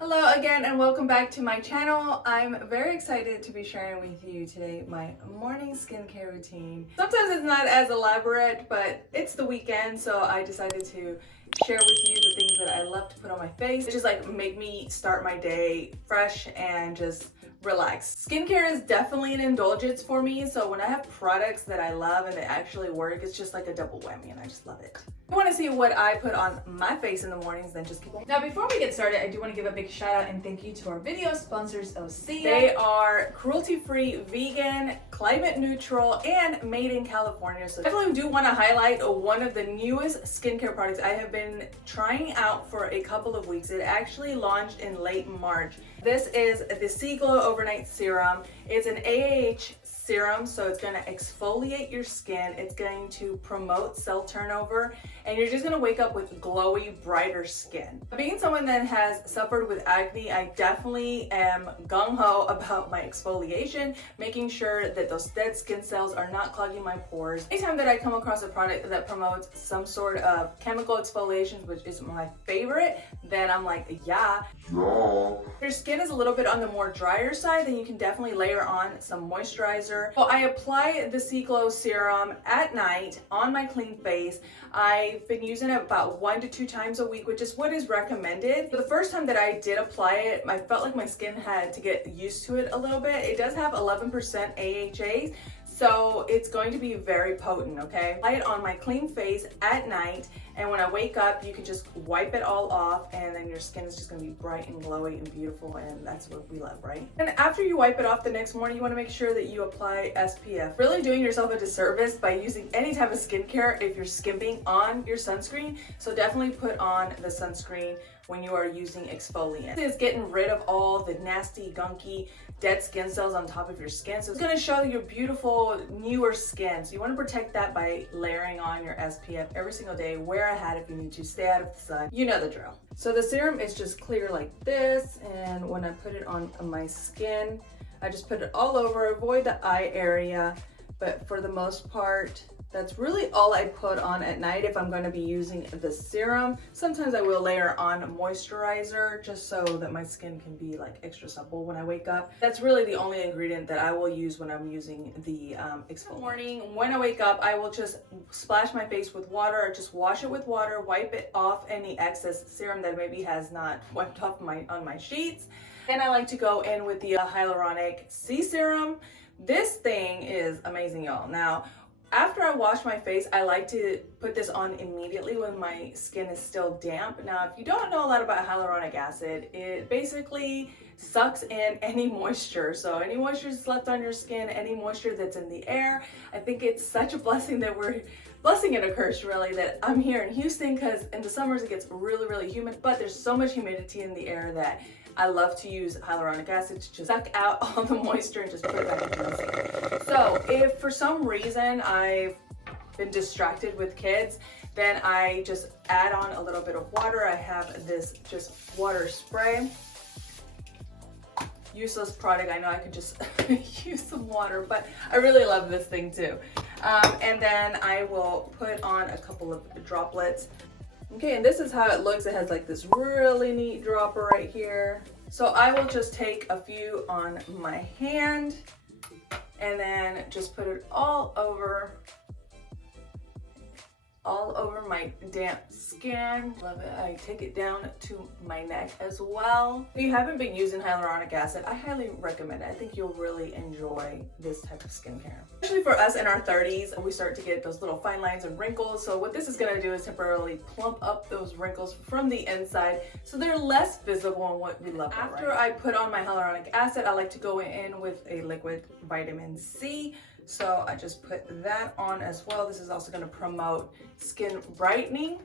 Hello again and welcome back to my channel. I'm very excited to be sharing with you today my morning skincare routine. Sometimes it's not as elaborate, but it's the weekend, so I decided to share with you the things that I love to put on my face. It just like make me start my day fresh and just relax. Skincare is definitely an indulgence for me, so when I have products that I love and they actually work, it's just like a double whammy and I just love it. If you want to see what I put on my face in the mornings, then just keep on. Now before we get started, I do want to give a big shout out and thank you to our video sponsors, OSEA. They are cruelty-free, vegan, climate neutral, and made in California. So definitely do want to highlight one of the newest skincare products I have been trying out for a couple of weeks. It actually launched in late March. This is the Seaglow Overnight Serum. It's an AAH serum, so it's going to exfoliate your skin. It's going to promote cell turnover, and you're just going to wake up with glowy, brighter skin. Being someone that has suffered with acne, I definitely am gung-ho about my exfoliation, making sure that those dead skin cells are not clogging my pores. Anytime that I come across a product that promotes some sort of chemical exfoliation, which is my favorite, then I'm like, yeah. If your skin is a little bit on the more drier side, then you can definitely layer on some moisturizer. So I apply the Seaglow serum at night on my clean face. I've been using it about 1 to 2 times a week, which is what is recommended. For the first time that I did apply it, I felt like my skin had to get used to it a little bit. It does have 11% AHA, so it's going to be very potent, okay? Apply it on my clean face at night, and when I wake up, you can just wipe it all off, and then your skin is just gonna be bright and glowy and beautiful, and that's what we love, right? And after you wipe it off the next morning, you wanna make sure that you apply SPF. Really doing yourself a disservice by using any type of skincare if you're skimping on your sunscreen, so definitely put on the sunscreen when you are using exfoliant. It's getting rid of all the nasty, gunky, dead skin cells on top of your skin. So it's gonna show your beautiful, newer skin. So you wanna protect that by layering on your SPF every single day. Wear a hat if you need to, stay out of the sun. You know the drill. So the serum is just clear like this, and when I put it on my skin, I just put it all over, avoid the eye area, but for the most part, that's really all I put on at night if I'm going to be using the serum. Sometimes I will layer on moisturizer just so that my skin can be like extra supple when I wake up. That's really the only ingredient that I will use when I'm using the exfoliant. In the morning, when I wake up, I will just splash my face with water, or just wash it with water, wipe it off any excess serum that maybe has not wiped off on my sheets. Then I like to go in with the Hyaluronic Sea Serum. This thing is amazing, y'all. Now, after I wash my face, I like to put this on immediately when my skin is still damp. Now, if you don't know a lot about hyaluronic acid, it basically sucks in any moisture. So any moisture that's left on your skin, any moisture that's in the air. I think it's such a blessing that blessing and a curse really, that I'm here in Houston, because in the summers it gets really, really humid, but there's so much humidity in the air that I love to use hyaluronic acid to just suck out all the moisture and just put it back into the skin. So if for some reason I've been distracted with kids, then I just add on a little bit of water. I have this just water spray. Useless product, I know I could just use some water, but I really love this thing too. And then I will put on a couple of droplets. Okay, and this is how it looks. It has like this really neat dropper right here. So I will just take a few on my hand and then just put it all over my damp skin. Love it. I take it down to my neck as well. If you haven't been using hyaluronic acid, I highly recommend it. I think you'll really enjoy this type of skincare. Especially for us in our 30s, we start to get those little fine lines and wrinkles. So what this is gonna do is temporarily plump up those wrinkles from the inside so they're less visible and what we love. After I put on my hyaluronic acid, I like to go in with a liquid vitamin C. So I just put that on as well. This is also going to promote skin brightening.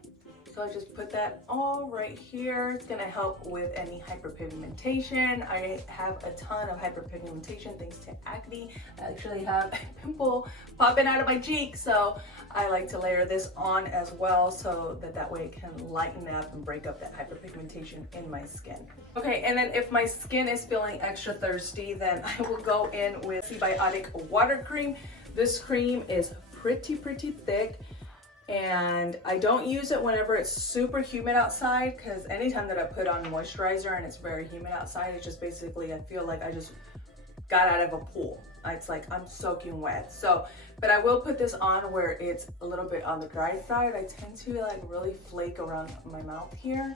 So I just put that all right here. It's going to help with any hyperpigmentation. I have a ton of hyperpigmentation thanks to acne. I actually have a pimple popping out of my cheek. So I like to layer this on as well so that way it can lighten up and break up that hyperpigmentation in my skin. Okay, and then if my skin is feeling extra thirsty, then I will go in with Seabiotic Water Cream. This cream is pretty thick. And I don't use it whenever it's super humid outside, because anytime that I put on moisturizer and it's very humid outside, it's just basically, I feel like I just got out of a pool. It's like I'm soaking wet. So, but I will put this on where it's a little bit on the dry side. I tend to like really flake around my mouth here.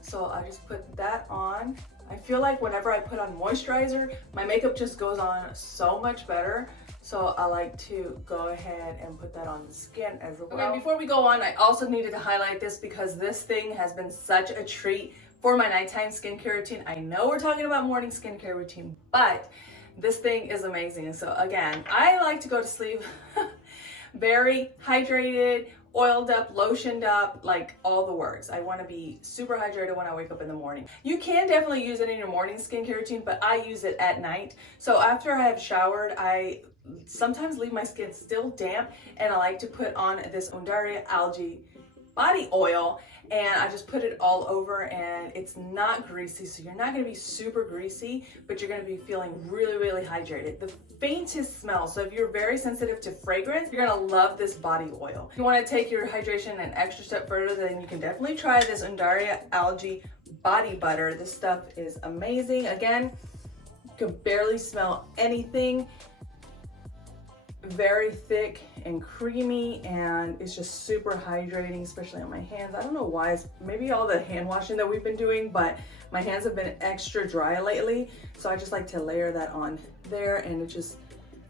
So I just put that on. I feel like whenever I put on moisturizer, my makeup just goes on so much better. So I like to go ahead and put that on the skin as well. Okay, before we go on, I also needed to highlight this because this thing has been such a treat for my nighttime skincare routine. I know we're talking about morning skincare routine, but this thing is amazing. So again, I like to go to sleep very hydrated, oiled up, lotioned up, like all the works. I want to be super hydrated when I wake up in the morning. You can definitely use it in your morning skincare routine, but I use it at night. So after I have showered, I sometimes leave my skin still damp, and I like to put on this Undaria algae body oil, and I just put it all over, and it's not greasy, so you're not going to be super greasy, but you're going to be feeling really, really hydrated. The faintest smell, so if you're very sensitive to fragrance, you're going to love this body oil. If you want to take your hydration an extra step further, then you can definitely try this Undaria algae body butter. This stuff is amazing. Again, you can barely smell anything. Very thick and creamy, and it's just super hydrating, especially on my hands. I don't know why, it's maybe all the hand washing that we've been doing, but my hands have been extra dry lately, so I just like to layer that on there, and it just,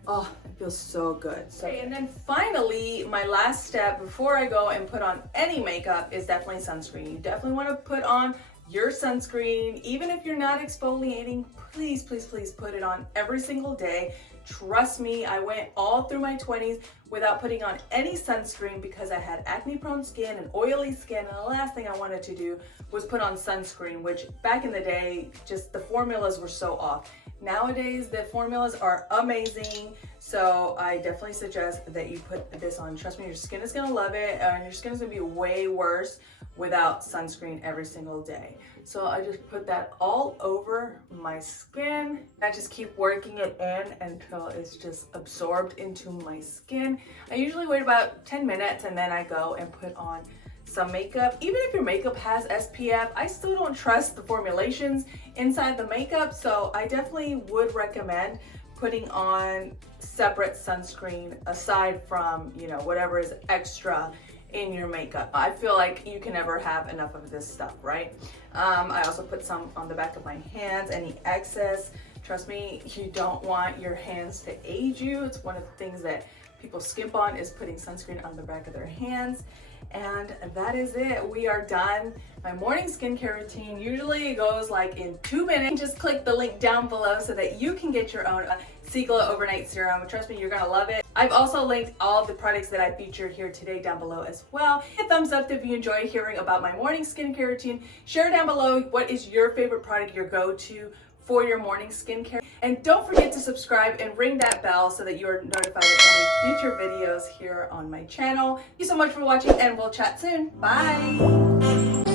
oh, it feels so good. So, okay, and then finally, my last step before I go and put on any makeup is definitely sunscreen. You definitely want to put on your sunscreen. Even if you're not exfoliating, please, please, please put it on every single day. Trust me, I went all through my 20s without putting on any sunscreen because I had acne prone skin and oily skin, and the last thing I wanted to do was put on sunscreen, which back in the day, just the formulas were so off. Nowadays, the formulas are amazing, so I definitely suggest that you put this on. Trust me, your skin is gonna love it, and your skin is gonna be way worse without sunscreen every single day. So I just put that all over my skin. I just keep working it in until it's just absorbed into my skin. I usually wait about 10 minutes and then I go and put on some makeup. Even if your makeup has SPF, I still don't trust the formulations inside the makeup, so I definitely would recommend putting on separate sunscreen aside from, you know, whatever is extra in your makeup. I feel like you can never have enough of this stuff, right? I also put some on the back of my hands, any excess. Trust me, you don't want your hands to age you. It's one of the things that people skip on, is putting sunscreen on the back of their hands. And that is it. We are done. My morning skincare routine usually goes like in 2 minutes. Just click the link down below so that you can get your own Seaglow Overnight Serum. Trust me, you're gonna love it. I've also linked all of the products that I featured here today down below as well. Hit a thumbs up if you enjoy hearing about my morning skincare routine. Share down below what is your favorite product, your go-to for your morning skincare. And don't forget to subscribe and ring that bell so that you're notified of any future videos here on my channel. Thank you so much for watching, and we'll chat soon. Bye.